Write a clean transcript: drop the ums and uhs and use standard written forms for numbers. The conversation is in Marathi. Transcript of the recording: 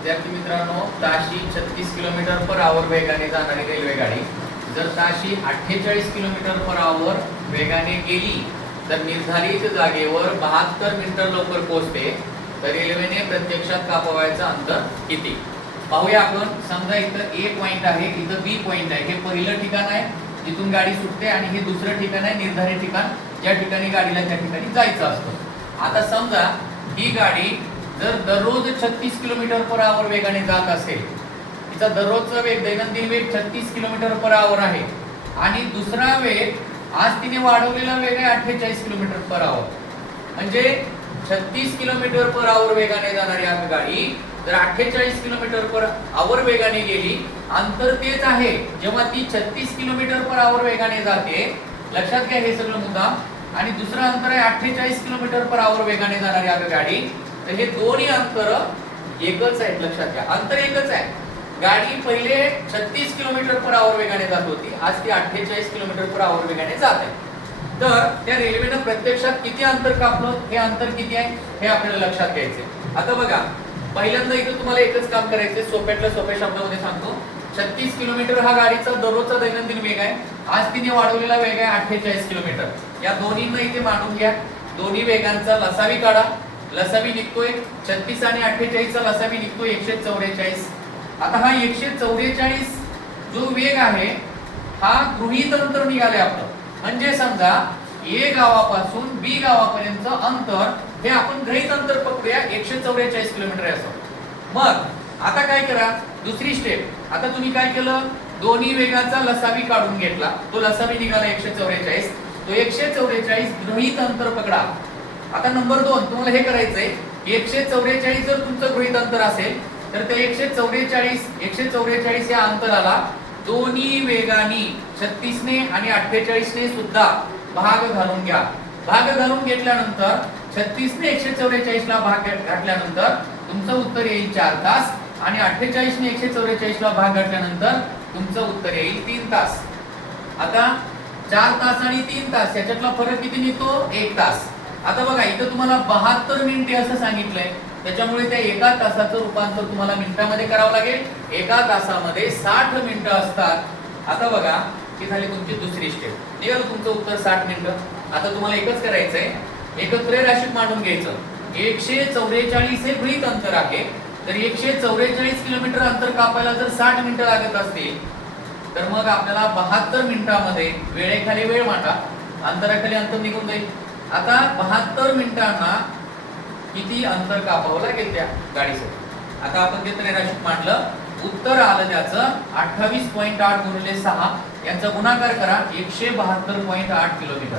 विद्यार्थी मित्रांनो, ताशी 36 किलोमीटर पर आवर वेगाने जाणारी रेल्वे गाडी जर ताशी 48 किलोमीटर पर आवर वेगाने गेली तर निर्धारित जागेवर 72 मिनिटं लवकर पोहोचते. तर रेल्वेने प्रत्यक्षात कापावायचं अंतर किती पाहूया आपण. समजा इथं ए पॉइंट आहे, इथं बी पॉइंट आहे. हे पहिलं ठिकाण आहे जिथून गाडी सुटते आणि हे दुसरं ठिकाण आहे निर्धारित ठिकाण, ज्या ठिकाणी गाडीला त्या ठिकाणी जायचं असतं. आता समजा ही गाडी जर दररोज 36 किलोमीटर पर आवर वेगाने जात असेल, तिचा दररोजचा वेग दैनंदिन वेग 36 किलोमीटर पर आवर आहे आणि दुसरा वेग आज तिने वाढवलेला वेग आहे 48 किलोमीटर पर आवर. म्हणजे 36 किलोमीटर पर आवर वेगाने जाणारी ही गाडी जर 48 किलोमीटर पर आवर वेगाने गेली, अंतर तेच आहे जेव्हा ती 36 किलोमीटर पर आवर वेगाने जाते. लक्षात घ्या हे सगळं मुद्दाम. आणि दुसरं अंतर आहे 48 किलोमीटर पर आवर वेगाने जाणारी ही गाडी. तर हे दोन्ही अंतर एकच आहेत. लक्षात घ्या अंतर एकच आहे. गाडी पहिले 36 किलोमीटर पर आवर वेगाने जात होती, आज ती 48 किलोमीटर पर आवर वेगाने जात आहे. तर त्या रेल्वेनं प्रत्यक्षात किती अंतर कापलं, हे अंतर किती आहे हे आपल्याला लक्षात घ्यायचे. आता बघा, पहिल्यांदा इथं तुम्हाला एकच काम करायचे, सोप्यातल्या सोप्या शब्दामध्ये सांगतो. 36 किलोमीटर हा गाडीचा दररोजचा दैनंदिन वेग आहे. आज तिने वाढवलेला वेग आहे 48 किलोमीटर. या दोन्हींना इथे मांडून घ्या. दोन्ही वेगांचा लसावी काढा. लसावी निघतोय 36 आणि 48 चा लसावी निघतोय 144. आता हा 144 जो वेग आहे हा गृहीत अंतर निघाले आपलं. म्हणजे समजा ए गावापासून बी गावापर्यंत अंतर हे आपण गृहीत अंतर पकडूया 144 किलोमीटर आहे असं. मग आता काय करा, दुसरी स्टेप. आता तुम्ही काय केलं, दोन्ही वेगाचा लसावी काढून घेतला. तो लसावी निघाला 144. तो 144 गृहीत अंतर पकडा. आता नंबर 2 तुम्हाला हे करायचंय, 144 जर तुमचं गृहीत अंतर असेल तर ते 144 या अंतराला दोन्ही वेगानी 36 ने आणि 48 ने सुद्धा भाग घालून घ्या. भाग घालून घेतल्यानंतर 36 ने 144 ला भाग घातल्यानंतर तुमचं उत्तर येईल 4 तास आणि 48 ने 144 ला भाग घातल्यानंतर तुमचं उत्तर येईल 3 तास. आता 4 तास आणि 3 तास याच्यातला फरक किती निघतो, 1 तास. आता बघा इथं तुम्हाला 72 मिनिटे असं सांगितलंय, त्याच्यामुळे त्या एका तासाचं रूपांतर तुम्हाला मिनिटांमध्ये करावं लागेल. एका तासामध्ये 60 मिनिटं असतात. आता बघा ही झाली तुमची दुसरी स्टेप. निघालं तुमचं उत्तर 60 मिनिटं. आता तुम्हाला एकच करायचंय, एकत्र राशीत मांडून घ्यायचं. 144 हे गृहीत अंतर आहे. तर 144 किलोमीटर अंतर कापायला जर 60 मिनिटं लागत असतील तर मग आपल्याला 72 मिनिटांमध्ये वेळेखाली वेळ मांडा, अंतराखाली अंतर निघून जाईल. आता 72 मिनिटांना किती अंतर कापावं लागेल त्या गाडीसाठी. आता आपण ते त्रैराशीत मांडलं, उत्तर आलं त्याचं 28.8 गुणिले 6 यांचा गुणाकार करा 172.8 किलोमीटर.